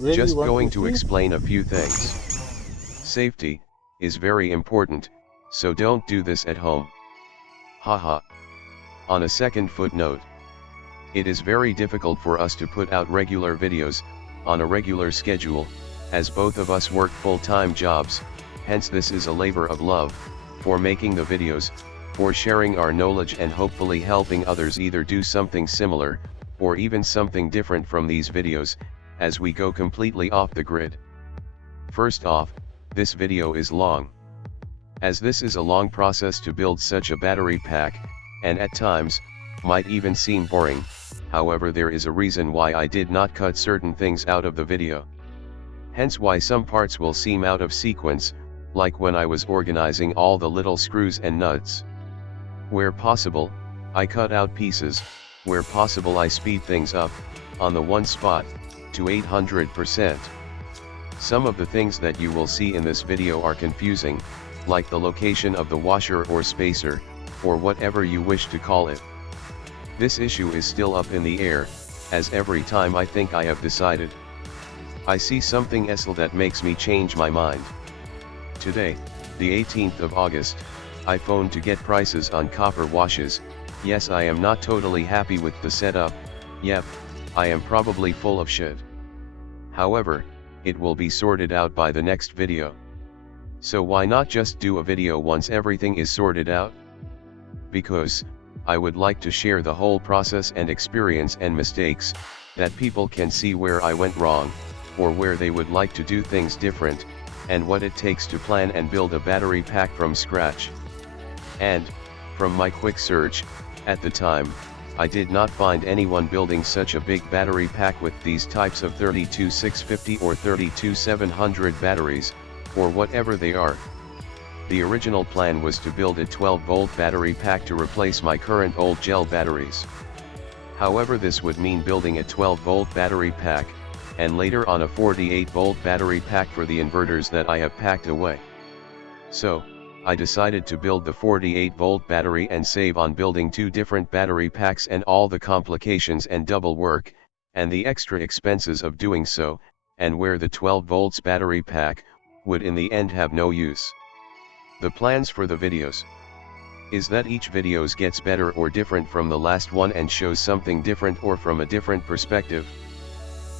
Just going to explain a few things. Safety is very important, so don't do this at home. Haha. On a second footnote, it is very difficult for us to put out regular videos on a regular schedule, as both of us work full-time jobs, hence this is a labor of love, for making the videos, for sharing our knowledge and hopefully helping others either do something similar, or even something different from these videos, as we go completely off the grid. First off, this video is long. As this is a long process to build such a battery pack, and at times, might even seem boring, however there is a reason why I did not cut certain things out of the video. Hence why some parts will seem out of sequence, like when I was organizing all the little screws and nuts. Where possible, I cut out pieces, where possible I speed things up, on the one spot, to 800%. Some of the things that you will see in this video are confusing, like the location of the washer or spacer, or whatever you wish to call it. This issue is still up in the air, as every time I think I have decided, I see something else that makes me change my mind. Today, the 18th of August, I phoned to get prices on copper washes. Yes, I am not totally happy with the setup. Yep, I am probably full of shit. However, it will be sorted out by the next video. So why not just do a video once everything is sorted out? Because, I would like to share the whole process and experience and mistakes, that people can see where I went wrong, or where they would like to do things different, and what it takes to plan and build a battery pack from scratch. And, from my quick search, at the time, I did not find anyone building such a big battery pack with these types of 32650 or 32700 batteries, or whatever they are. The original plan was to build a 12-volt battery pack to replace my current old gel batteries. However, this would mean building a 12-volt battery pack, and later on a 48-volt battery pack for the inverters that I have packed away. So, I decided to build the 48-volt battery and save on building two different battery packs and all the complications and double work, and the extra expenses of doing so, and where the 12 volts battery pack would in the end have no use. The plans for the videos is that each videos gets better or different from the last one and shows something different or from a different perspective.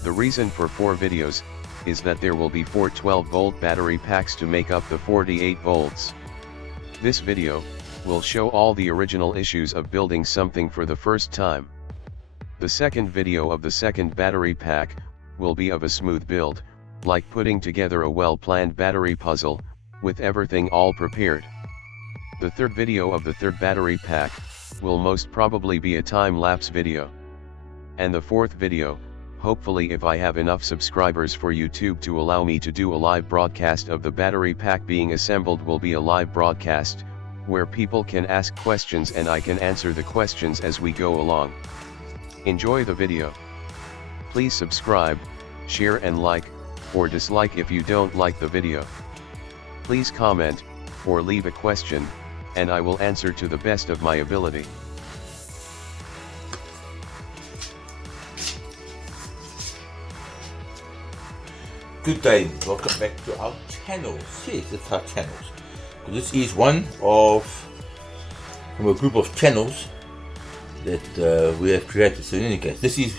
The reason for 4 videos is that there will be 4 12-volt battery packs to make up the 48 volts. This video will show all the original issues of building something for the first time. The second video of the second battery pack will be of a smooth build, like putting together a well-planned battery puzzle, with everything all prepared. The third video of the third battery pack will most probably be a time-lapse video. And the fourth video, hopefully if I have enough subscribers for YouTube to allow me to do a live broadcast of the battery pack being assembled, will be a live broadcast, where people can ask questions and I can answer the questions as we go along. Enjoy the video. Please subscribe, share and like, or dislike if you don't like the video. Please comment, or leave a question, and I will answer to the best of my ability. Good day, welcome back to our channel. Yes, it's our channels. This is one of from a group of channels that we have created. So in any case, this is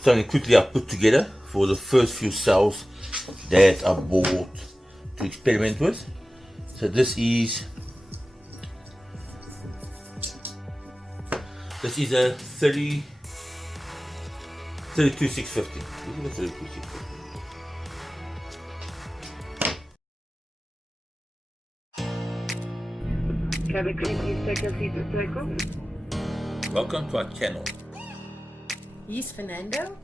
something quickly I put together for the first few cells that I bought to experiment with. So this is a 32650. Look at the 32650. Cabin crew, please take your seats at takeoff. Welcome to our channel. He's Fernando.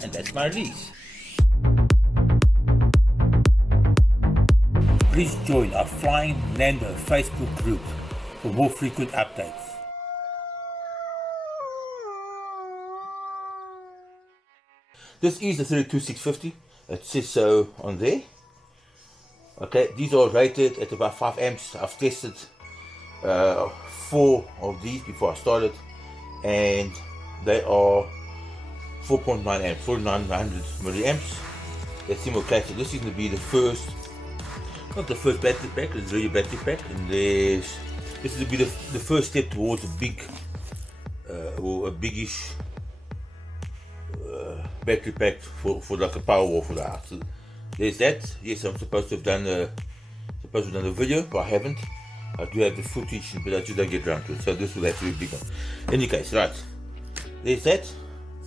And that's my release. Please join our Flying Nando Facebook group for more frequent updates. This is the 32650. It says so on there. Okay, these are rated at about 5 amps. I've tested 4 of these before I started, and they are 4.9 amps, 4900 milliamps. That's simulcast. So this is going to be the first, not the first battery pack, it's really a battery pack, and this is going to be the first step towards a big or a biggish battery pack for like a power wall for the house. So there's that. Yes, I'm supposed to have done a video, but I haven't. I do have the footage, but I just don't get around to it. So this will have to be a big one. In any case, right. There's that.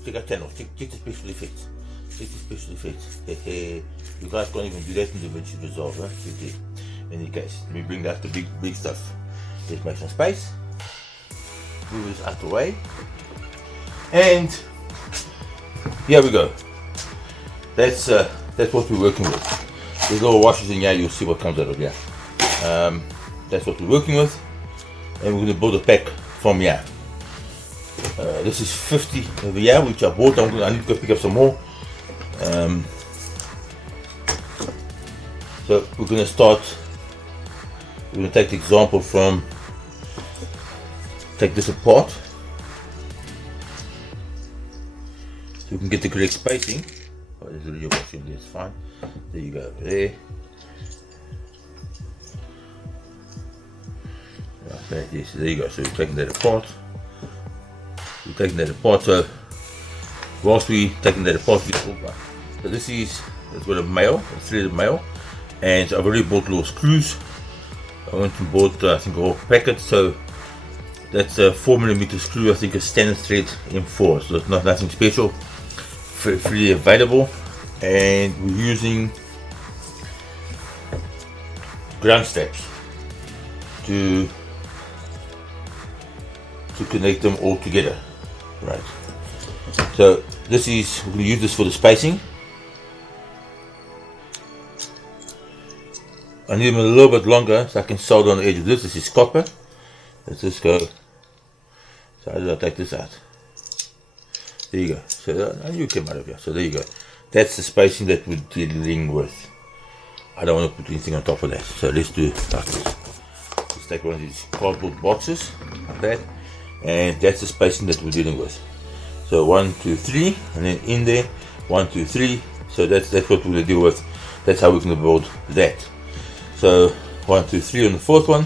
Check our channel. Check the special effects. Check the special effects. You guys can't even do that in the DaVinci Resolve, huh? In any case, let me bring out the big stuff. Let's make some space. Move this out the way. And here we go. That's what we're working with. There's little washers in here, you'll see what comes out of here. That's what we're working with, and we're going to build a pack from here. This is 50 over here, which I bought. I need to go pick up some more. So we're going to start. We're going to take the example from. Take this apart, so we can get the correct spacing. Oh, there's a little washing there, it's fine. There you go, there. Okay, yes, there you go. So we're taking that apart. So whilst we're taking that apart, so this is got a male, a threaded male, and I've already bought little screws. I went and bought I think a whole packet. So that's a 4mm screw, I think a standard thread M4, so it's nothing special, freely available, and we're using ground straps to connect them all together, right? So this is, we're going to use this for the spacing. I need them a little bit longer so I can solder on the edge of this. This is copper. Let's just go. So how did I take this out? There you go. So you came out of here. So there you go. That's the spacing that we're dealing with. I don't want to put anything on top of that. So let's do it like this. Let's take one of these cardboard boxes like that, and that's the spacing that we're dealing with. So 1, 2, 3, and then in there 1, 2, 3. So that's what we're going to deal with. That's how we're going to build that. So 1, 2, 3 on the fourth one.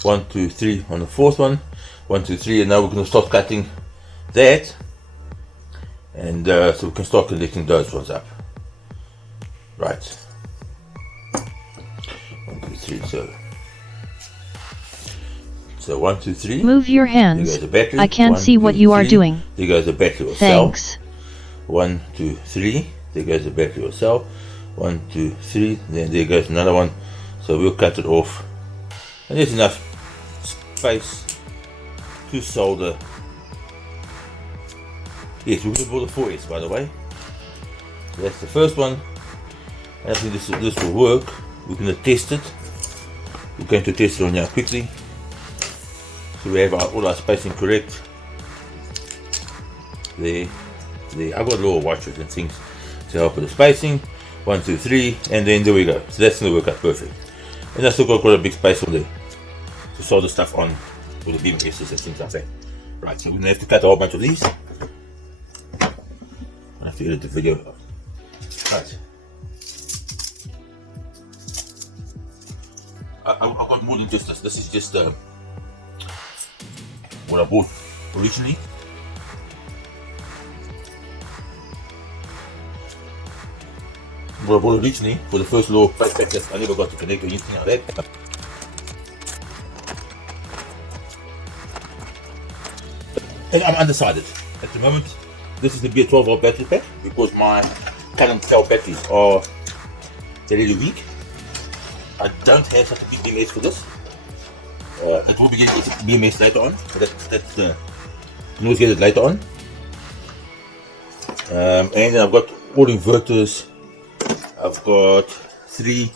1, 2, 3 on the fourth one. 1, 2, 3, and now we're going to start cutting that, and so we can start connecting those ones up. Right. 1, 2, 3. So 1, 2, 3. Move your hands. There goes the battery. I can't see what you are doing. There goes the battery or Thanks. cell. 1, 2, 3. There goes the battery or cell. 1, 2, 3. Then there goes another one. So we'll cut it off, and there's enough space to solder. Yes, we're going to build a 4S, by the way. So that's the first one. I think this will work. We're going to test it. We're going to test it on here quickly, so we have all our spacing correct. There. I've got little watches and things to help with the spacing. 1, 2, 3, and then there we go. So that's going to work out perfect. And I still got quite a big space on there to solder stuff on with the BMSs and things like that. Right, so we're going to have to cut a whole bunch of these. I have to edit the video. Right. I've got more than just this. This is just what I bought originally. What I bought originally for the first little plate pack that I never got to connect or anything like that. And I'm undecided. At the moment, this is going to be a 12-volt battery pack because my current cell batteries are really weak. I don't have such a big BMS for this. It will be getting a BMS later on. That's you can always get it later on. And then I've got all inverters. I've got 3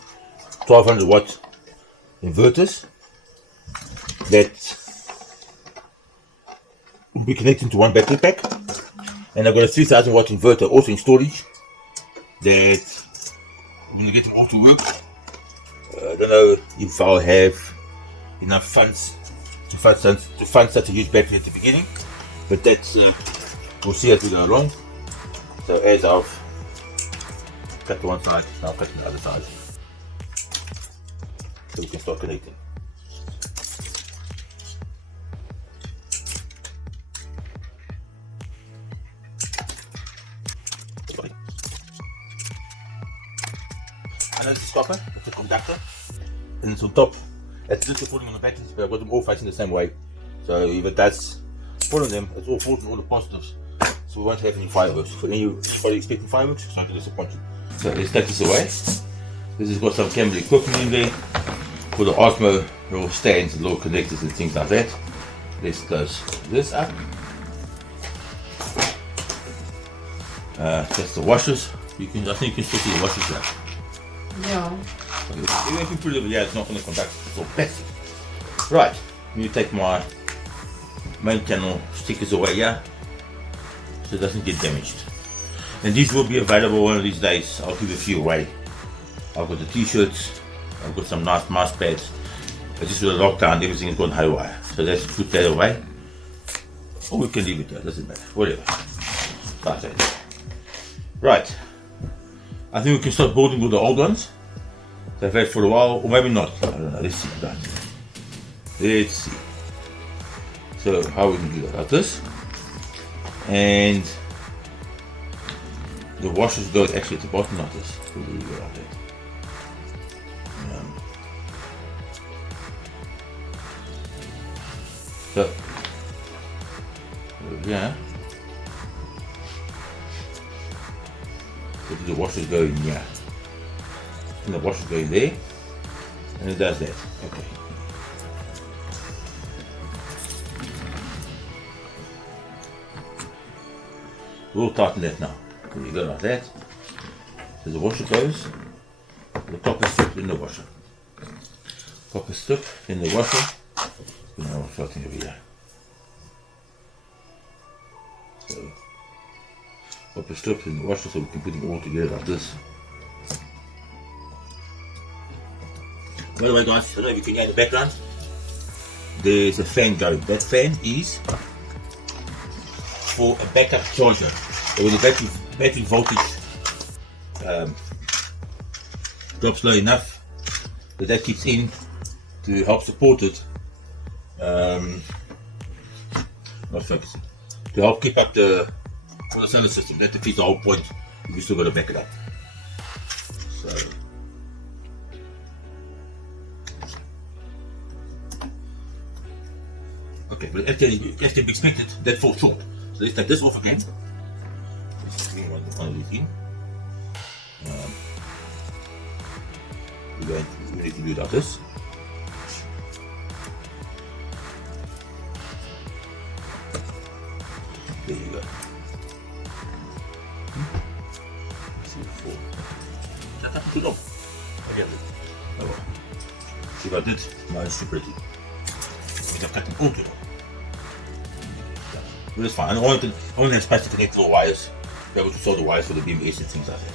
1200 watt inverters that will be connected to one battery pack, and I've got a 3000 watt inverter also in storage that I'm going to get them all to work. I don't know if I'll have enough funds to fund such a huge battery at the beginning, But that's, we'll see as we go along. So as I've cut the one side, now I'll cut the other side. So we can start connecting. And then the stopper with the conductor, and it's on top. It's just falling on the batteries, but I've got them all facing the same way. So if it does fall on them, it's all falls on all the positives. So we won't have any fireworks. For anybody expecting fireworks, it's not going to disappoint you. So let's take this away. This has got some camera equipment in there for the Osmo little stands and little connectors and things like that. Let's close this up. That's the washers. I think you can still see the washers there. Yeah. Even if you put it over here, it's not going to conduct, it's all plastic. Right, let me take my main channel stickers away here so it doesn't get damaged. And these will be available one of these days. I'll give a few away. I've got the t-shirts, I've got some nice mouse pads. But just with the lockdown, everything has gone haywire. So let's put that away. Or we can leave it there, doesn't matter, whatever. Like that. Right. I think we can start building with the old ones. They've had for a while, or maybe not. I don't know. Let's see. Right. Let's see. So how we can do that? Like this. And the washers go actually at the bottom like this. So there you go, like that. So over here. So the washers go in here. And the washers go in there. And it does that. Okay. We'll tighten that now. There you go, like that. So the washer goes. The copper strip in the washer. Copper strip in the washer. Now we're floating over here. So copper strip in the washer so we can put it all together like this. By the way guys, I don't know if you can hear in the background. There's a fan going. That fan is for a backup charger. So when the battery voltage drops low enough that kicks in to help support it. Not focusing. To help keep up the solar system. That defeats the whole point. We still got to back it up. So okay, but as can be expected, that falls short. So let's take this off again. Let's bring one of these in. We need to do it like this. There you go. That happened too long. Again. Oh well. See if I did, now it's too pretty. I've cut them all too long. But it's fine. I only have space to connect little wires. Be able to solder the wires for the BMS and things like that.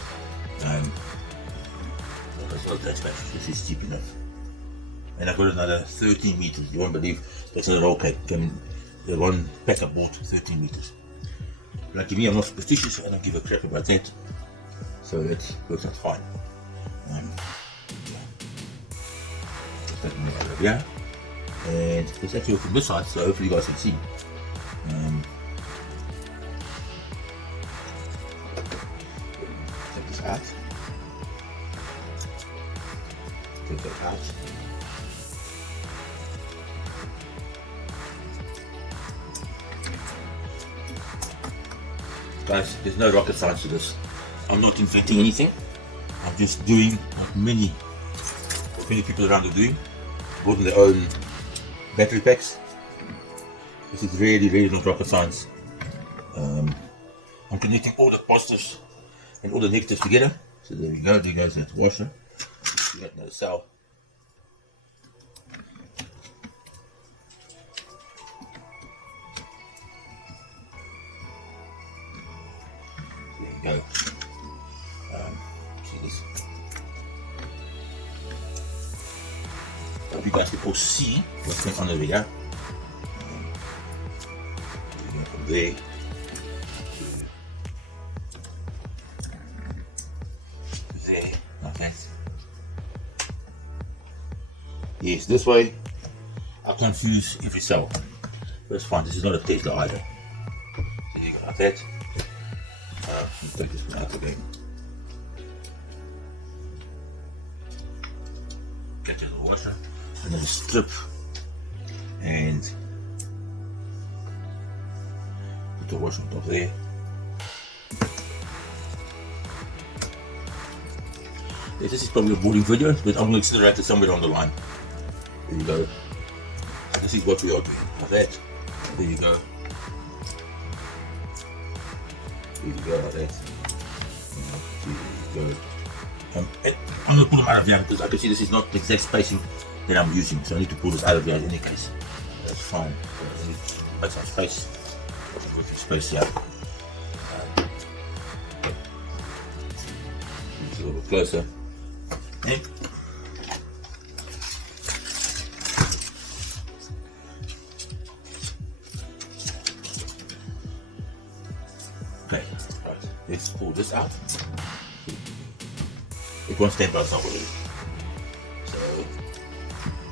That's not that space. This is cheap enough. And I've got another 13 meters. You won't believe that's another roll cake. The one backup board 13 meters. Like me, I'm not superstitious. I don't give a crap about that. So that works out fine. Just take them over here. And it's actually from this side, so hopefully you guys can see. Take this out. Take that out. Guys, there's no rocket science to this. I'm not inventing anything. I'm just doing what many people around are doing. Building their own battery packs. This is really not rocket science. I'm connecting all the positives and all the negatives together. So there we go, there goes that washer. You got another cell. There you go. See this. I hope you guys can all see what's going on over here. there. There, like that. Yes, this way I confuse every cell. That's fine, this is not a Tesla either. There you go, like that. Take this one out again. Get to the washer, and then strip and put the washer on top there. This is probably a boring video, but I'm going to accelerate it somewhere on the line. There you go. This is what we are doing. Like that. There you go. There you go, like that. There you go. I'm going to pull them out of here because I can see this is not the exact spacing that I'm using, so I need to pull this out of here in any case. That's fine. So I need to make some space. Put some space here. Just a little bit closer. Okay. Okay, right. Let's pull this out. It won't stand by itself already. So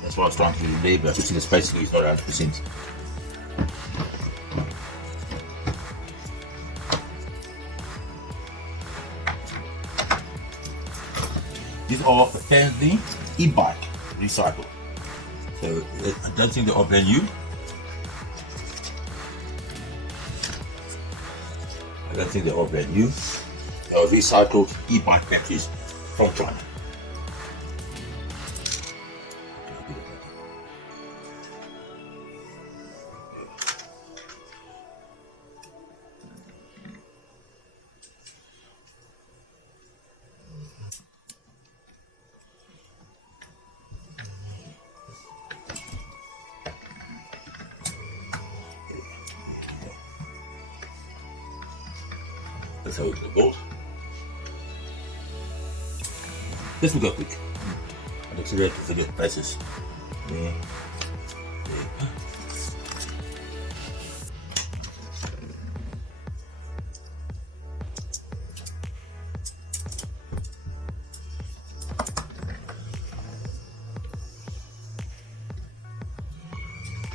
that's what I was trying to do there, but I should see the space here is not 100%. These are apparently e-bike recycled. So I don't think they are brand new. They are recycled e-bike batteries from China. Let's hold the bolt. This will go quick. I'll accelerate for the places. There.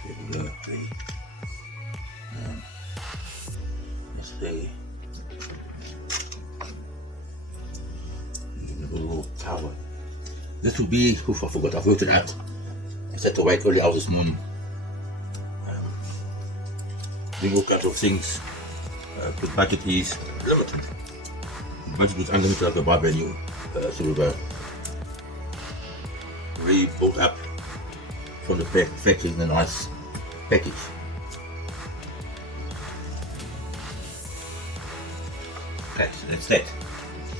There we go. Let's see. Little tower. This will be, I forgot, I've worked it out. I set to wait early hours this morning. Doing all kinds of things. The budget is limited. The budget is unlimited. I can buy brand new sort of re-built up from the factory in a nice package. Okay, so that's that.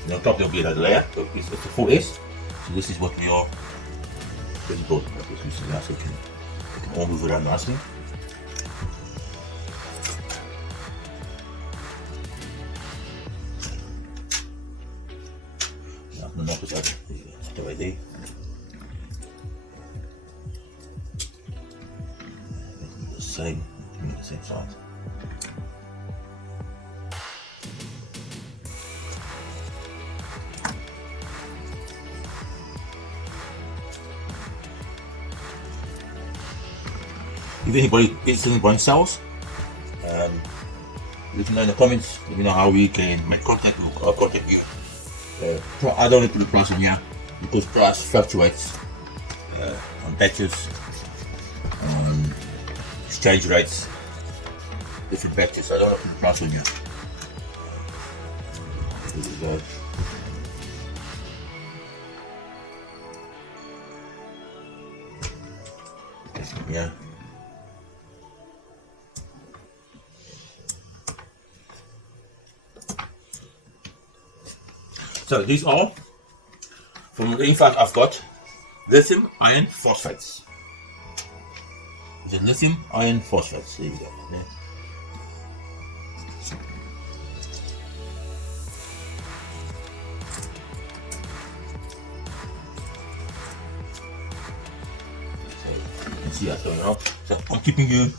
And on top there'll be another layer. It's a 4S. So this is what we are pretty good. This is nice, so you can all move around nicely. Now I'm going to knock this out the way there. The same side. If anybody is interested in buying cells, let me know in the comments. Let me know how we can make contact or contact you. I don't want to put the price on here because price fluctuates on batches, on exchange rates, different batches. So I don't want to put the price on here. There we go. Yeah. So these are, from the info I've got, lithium iron phosphates. These are lithium iron phosphates. There you go. Yeah. So you can see that's going on. So I'm keeping you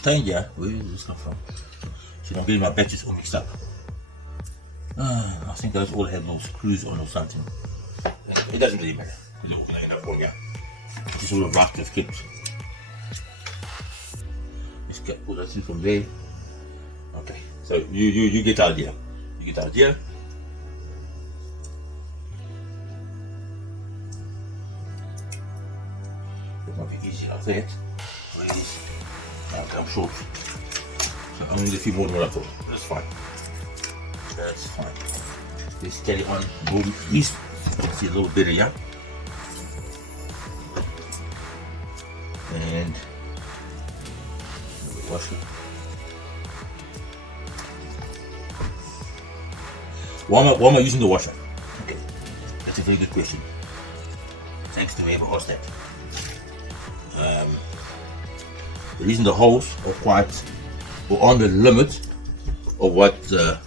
stain, yeah. Where did this come from? See, I'm getting my batches all mixed up. I think those all have no screws on or something. It doesn't really matter. It's all a rough to keep. Let's get all that in from there. Okay, so you get the idea. You get the idea. It might be easy like that. I'm short. So I need a few more than what I thought. That's fine. That's fine. Let's carry on. At least you can see a little bit of yeah. And wash it. Why am I using the washer? Okay, that's a very good question. Thanks to whoever asked that. The reason the holes are on the limit of what now.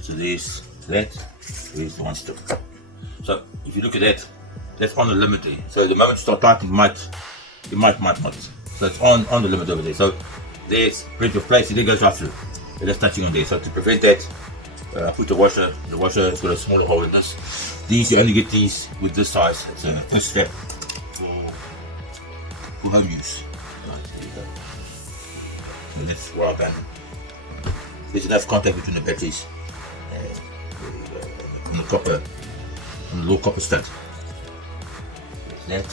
So there's the one step. So if you look at that, that's on the limit there. So the moment you start tightening, it might not. So it's on the limit over there. So there's plenty of place. There goes right through. So that's touching on there. So to prevent that, put the washer. The washer has got a smaller hole in this. These you only get these with this size. It's a twist strap for home use. Right, there you go. So that's well done. There's enough contact between the batteries and the copper, and the low copper stud. That.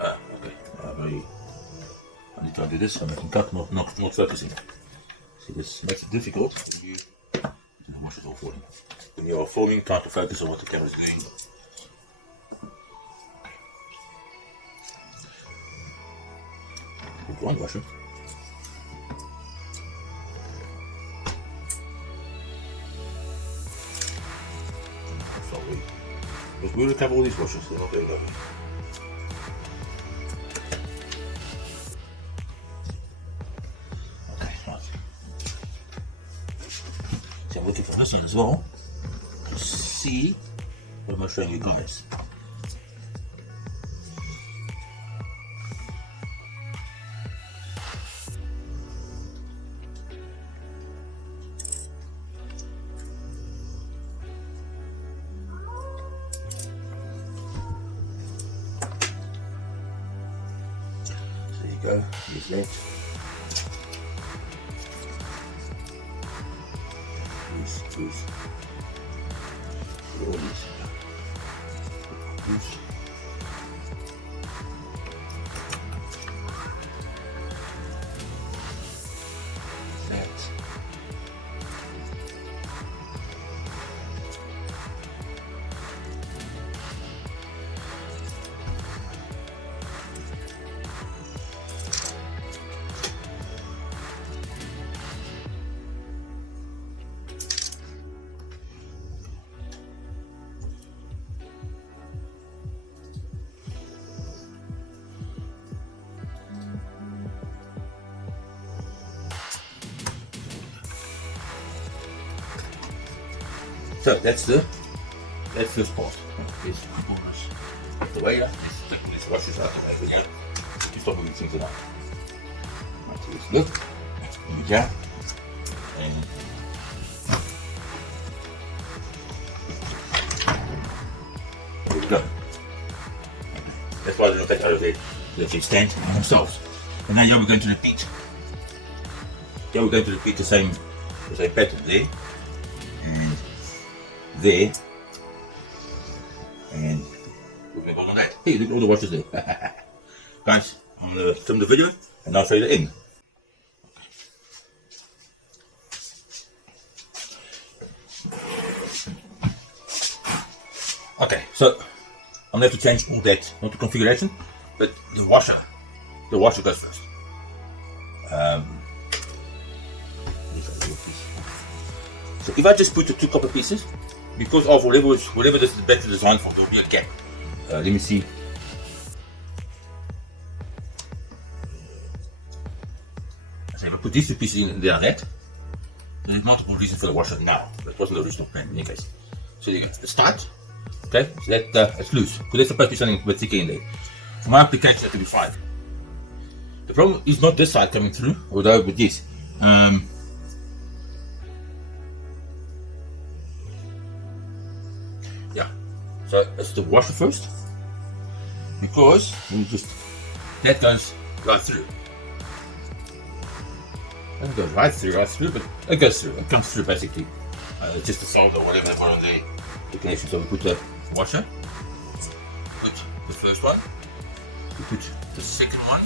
Okay. I need to undo this. I'm making cut, not focusing. See, this makes it difficult when you wash it all for you. When you are forming, try to focus on what the camera is doing. Go on, wash it. Sorry. Because we will cover all these washes, they're not very lovely. Okay, right. So I'm looking for this one as well to see what am I showing you guys. Go, use that. Use. All these. Use. That. So that's the first part. This the way up. Let's wash this out and over here. You stop moving things around. Right, so let's look. Yeah. And there we go. That's why they don't take out of it. They stand on themselves. And now we're going to repeat. Yeah, we're going to repeat the same pattern there. And there, and we're going to go on that. Hey, look at all the washes there. Guys, I'm going to film the video and I'll show you the end. Okay, so I'm going to have to change all that, not the configuration, but the washer goes first. So if I just put the two copper pieces, because of whatever this is better designed for, there will be a gap. Let me see. So if I put these two pieces in there like that, There's multiple reasons for the washer now. That wasn't the original plan in any case. So you get the start. Okay, so that it's loose. Because there's supposed to be something a bit thicker in there. For my application, that will be fine. The problem is not this side coming through, although with this. Yeah, so it's the washer first, because that goes right through. It goes right through, but it goes through. It comes through basically. It's just a solder or whatever they put on the connection. So we put the washer, put the first one, we put the second one.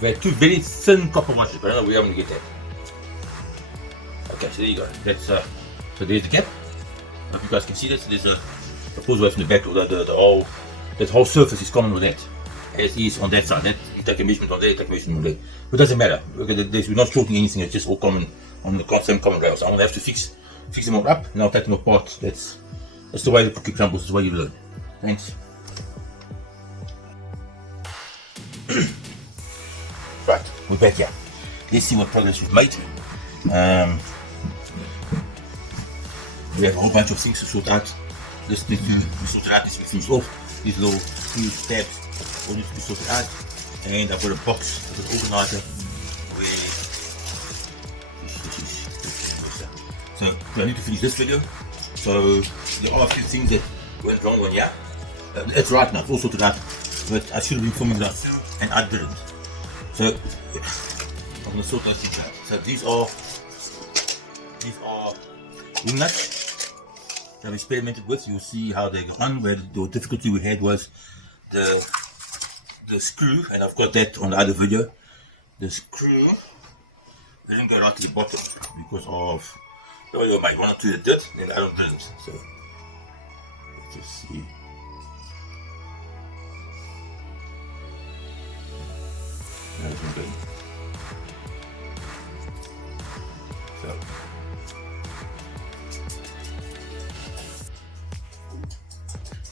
We have two very thin copper washers, but I don't know where I'm going to get that. Okay, so there you go. That's so there's the gap. I hope you guys can see this. There's a pulls away from the back. That whole surface is common with that, as is on that side. That you take a measurement on there, you take a measurement on there. But it doesn't matter. We're not shorting anything. It's just all common on the same common rails. So I'm going to have to fix them all up, and I'll take them apart. That's the way the cookie crumbles. It's the way you learn. Thanks. Right, we're back here. Let's see what progress we've made. We have a whole bunch of things to sort out. This needs to be sorted out. This will be finished off. These little screws, tabs, all need to be sorted out. And I've got a box with an organizer where so I need to finish this video. So there are a few things that went wrong on here. It's right now, it's all sorted out. But I should have been filming that too, and I didn't. So I'm going to sort those things out. So these are wing nuts that I've experimented with. You'll see how they go on. Where the difficulty we had was the screw, and I've got that on the other video. The screw didn't go right to the bottom because of you might one or two that did, and the other didn't. So let's just see. So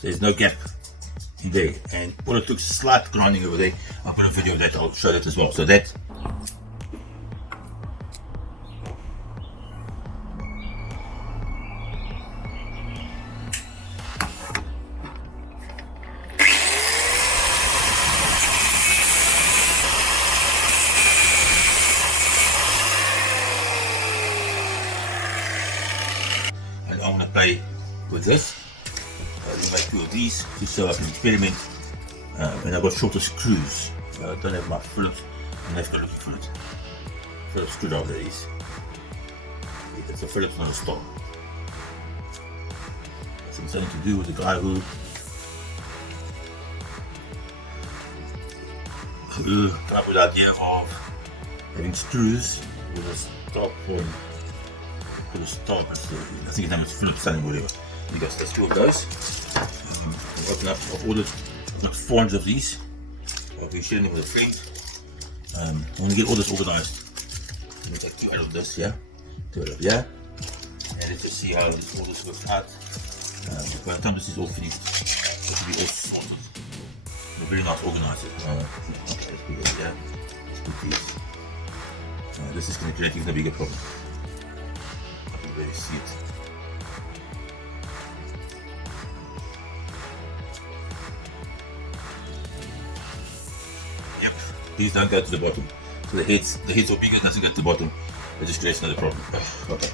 there's no gap in there, and all it took slight grinding over there. I've got a video of that, I'll show that as well. So that and I'm going to play with this. I'll make two of these just so I can experiment. And I've got shorter screws. I don't have my Phillips, and I've got a Phillips screwdriver. There is. It's a Phillips, not a Star. It's something to do with the guy who came up with the idea of having screws with a stop point. With a stop. I think his name is Phillips something or whatever. You guys, let's do those. I'll open up. I've ordered about 400 of these. I'll be sharing them with a friend. I want to get all this organized. I'm going to take 2 out of this, yeah. 2 out of here. And let's just see how all this works out. By the time this is all finished, it will be all sorted. A very nice organizer. Okay, let's put this here. Let's put these. This is going to create even a bigger problem. I can really see it. These don't go to the bottom. So the heads are bigger, doesn't go to the bottom. It just creates another problem. Okay.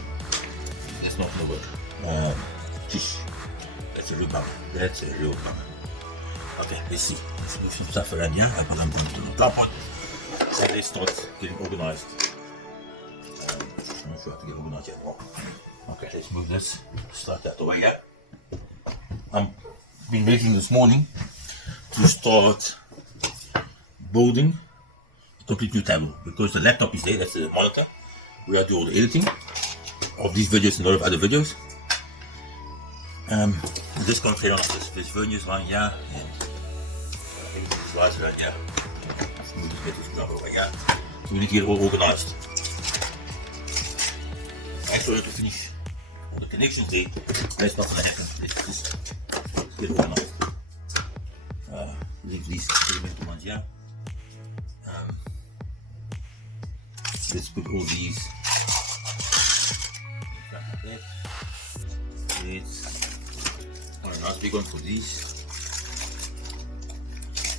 That's not gonna work. That's a real bummer. That's a real bummer. Okay, let's see. Let's move some stuff around here. I put them on the top one. So let's start getting organized. I'm not sure how to get organized yet. Okay, let's move this. Start that away here. I've been measuring this morning to start building a complete new table because the laptop is there, that's the monitor where I do all the editing of these videos and a lot of other videos. This concentrate on this verniers line here and everything is lies around here. Let's move this metal scrub over here. So we need to get it all organized. Actually, to finish all the connections there, that's not going to happen. Let's just get it organized. Leave these elemental ones here. let's put all these like that. Let's a nice big one for these.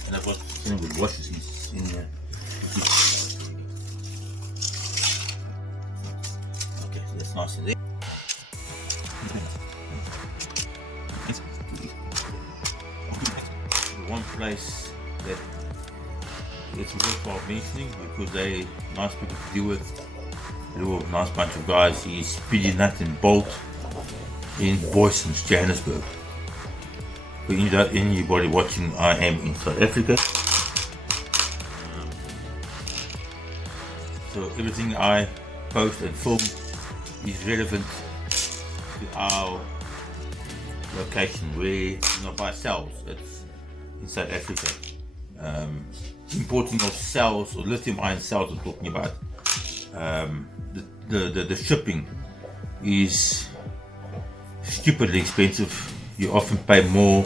And I've got some good washes in here. Okay, so that's nice in there. The one place that it's worthwhile mentioning because they nice people to deal with. They're all a nice bunch of guys. He's Speedy Nut and Bolt in Boysens, Johannesburg. For anybody watching, I am in South Africa. So everything I post and film is relevant to our location where not by cells, it's in South Africa. Importing of cells or lithium ion cells we're talking about. The shipping is stupidly expensive. You often pay more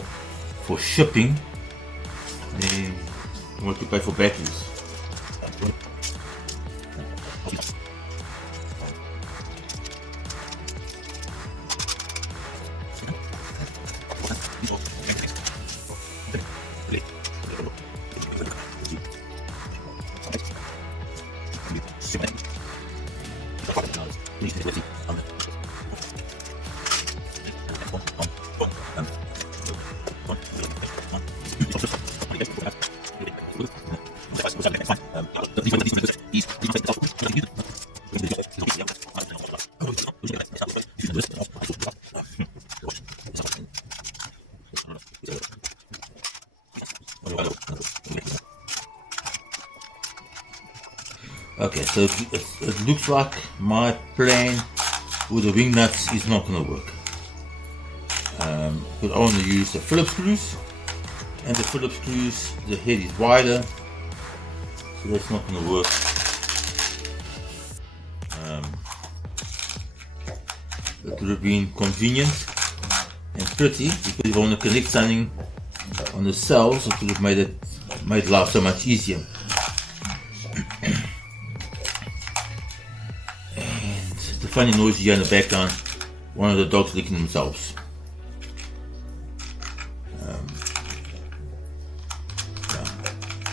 for shipping than what you pay for batteries. Okay, so it looks like my plan with the wing nuts is not going to work. But I want to use the Phillips screws, and the Phillips screws, the head is wider, so that's not going to work. It would have been convenient and pretty because if I want to connect something on the cells, it would have made life so much easier. And the funny noise you hear in the background, one of the dogs licking themselves.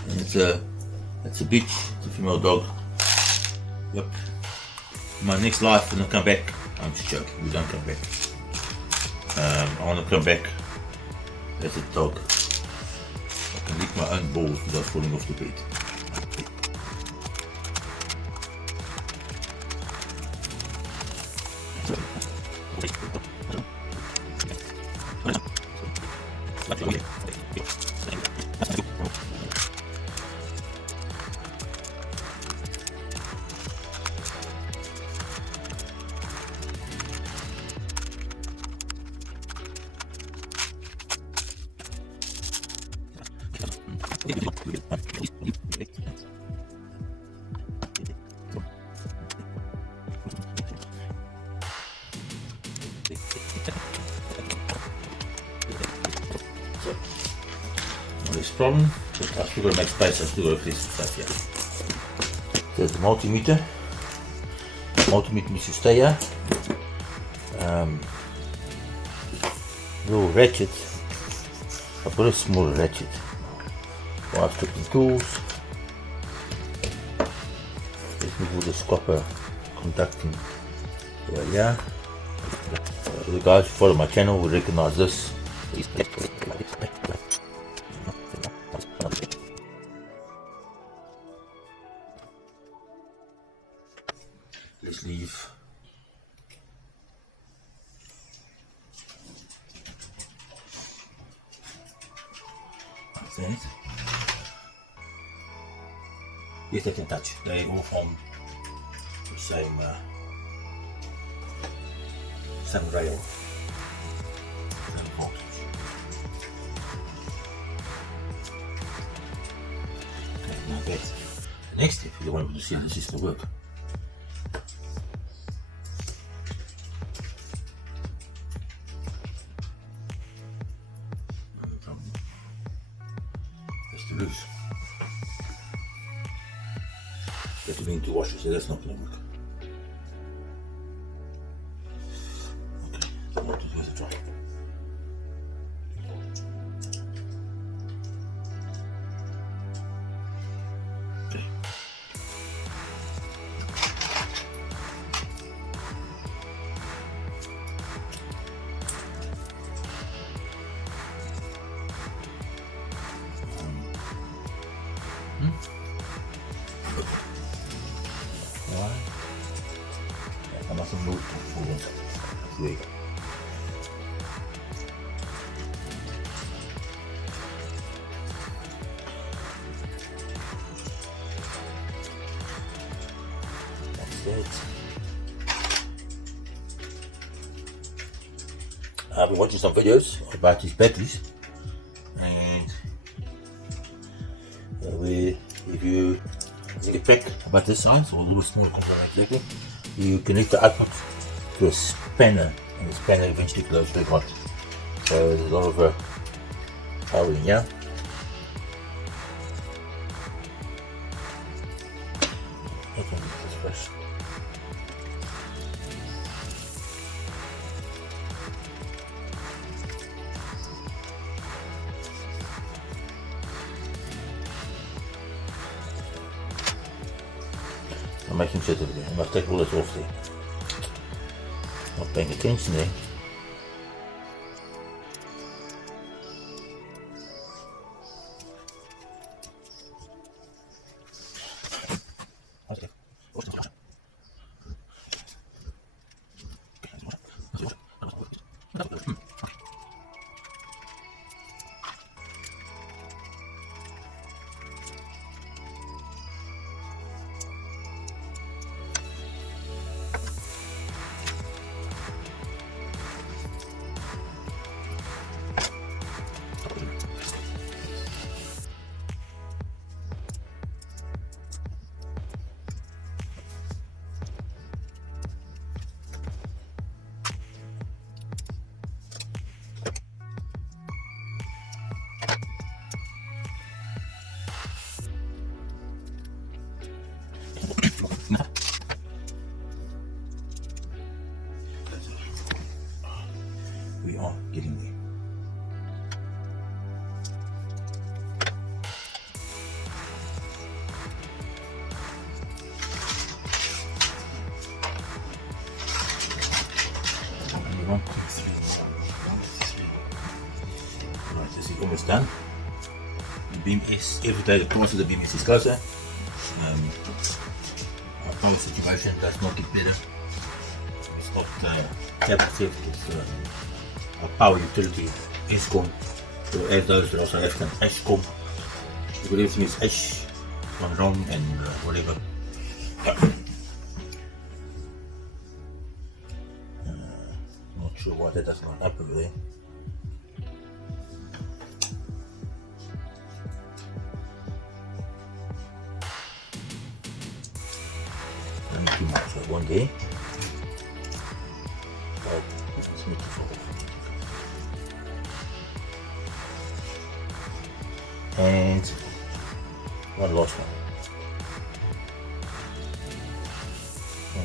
And it's a bitch, it's a female dog. Yep. My next life when I come back, I'm just joking, we don't come back. I want to come back as a dog. I can lick my own balls without falling off the bed. This problem, but I've still got to make space, I've still got to clear some stuff here. There's the multimeter. Multimeter needs to stay here. Little ratchet. I've got a small ratchet. 5 stripping tools. Let's move all this copper conducting right here. The guys who follow my channel will recognize this. Let's leave. That's it. Yes, they can touch. They all form the same rail. Same voltage. Okay, now that's the next step. You want to see the system work. Just to loose. That we need to wash it, so that's not going to work. Okay, then I'll just let it dry. Okay. I mustn't move forward. There you go. That's it. I've been watching some videos about these batteries, and if you make a pack about this size or a little smaller component exactly, you connect the output to a spanner, and the spanner eventually glows very hot. So there's a lot of power in here. Let's get this first. I'll make him sit over there. I must take all this off there. Not paying attention there. Okay. We are getting there. Only 1, 2, 3, 1, 3. Right, this is almost done. The beam is, every day the course of the beam is closer. Our power situation does not get better. It's not tablet safe, it's a power utility Eskom. So as those that also have an Eskom, because everything is H gone wrong and whatever. Not sure why that doesn't line up over there. Too much, so one day. Oh, it's need to fall. And one last one.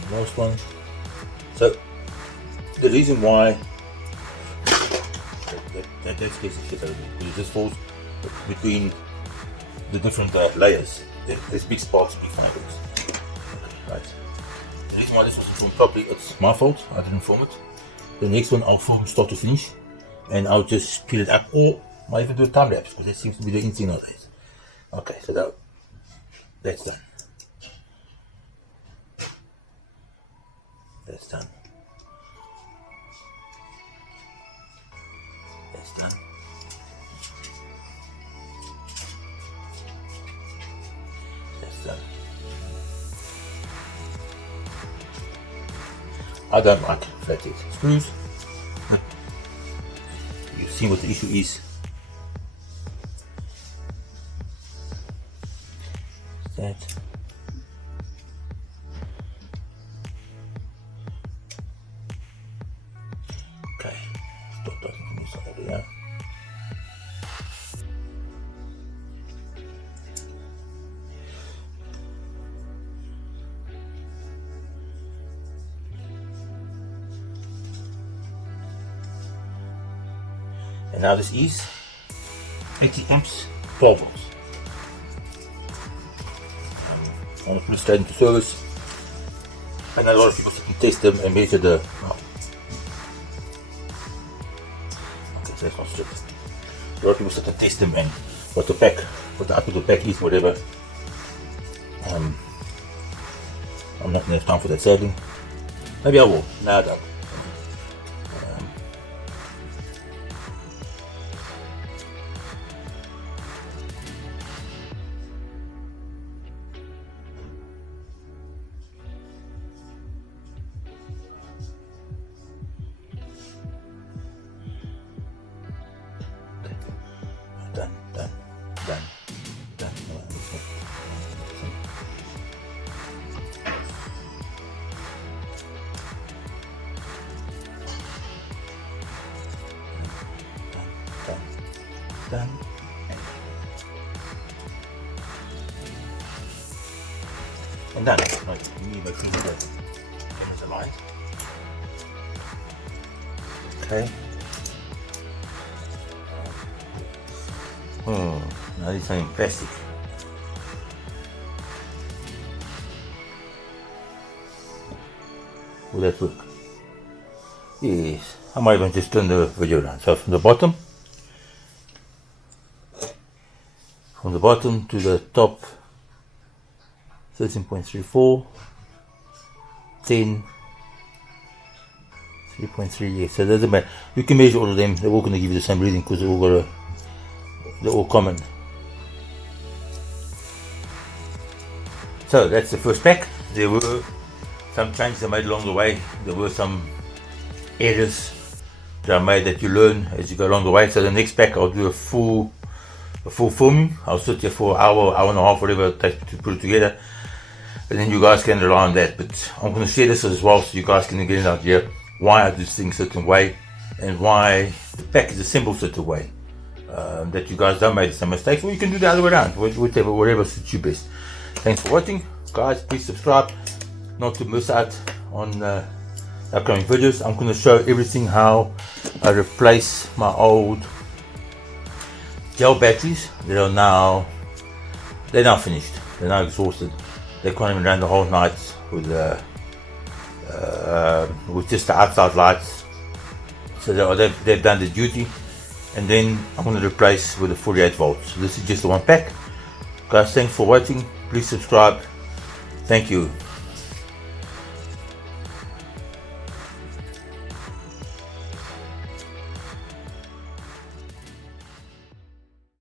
One last one. So the reason why that scares the shit out of me, because it just falls between the different layers. There's big sparks, big fibers. Right. The reason why this wasn't formed properly, it's my fault, I didn't form it. The next one I'll form start to finish, and I'll just speed it up, or I might even do a time lapse, because that seems to be the in thing nowadays. Okay, so that's done. That's done. That's done. That's done. I don't like flathead screws. You've seen what the issue is. That. Okay, stop that from this side over here. And now this is 80 amps, 12 volts. I'm going to put it straight into service. And a lot of people can test them and measure the. Oh. Okay, so that's not strict. A lot of people sit and test them and what the output of the pack is, whatever. I'm not going to have time for that sadly. Maybe I will. No, I don't. Done. And done. Right, you need to make sure the cameras aligned. Okay. Now this is in plastic. Will that work? Yes. I might even just turn the video around. So from the bottom to the top, 13.34, 10, 3.3, yes. So it doesn't matter. You can measure all of them. They're all going to give you the same reading because they're all common. So that's the first pack. There were some changes I made along the way. There were some errors that I made that you learn as you go along the way. So the next pack I'll do a full filming. I'll sit here for an hour and a half, whatever it takes to put it together. And then you guys can rely on that. But I'm going to share this as well so you guys can get an idea why I do things a certain way and why the pack is assembled a certain way. That you guys don't make some mistakes, or you can do the other way around, whatever suits you best. Thanks for watching, guys. Please subscribe not to miss out on upcoming videos. I'm going to show everything how I replace my old gel batteries. They're now finished. They're now exhausted. They can't even run the whole night with just the outside lights. So they've done the duty. And then I'm going to replace with a 48 volts. So this is just the one pack. Guys, thanks for watching. Please subscribe. Thank you.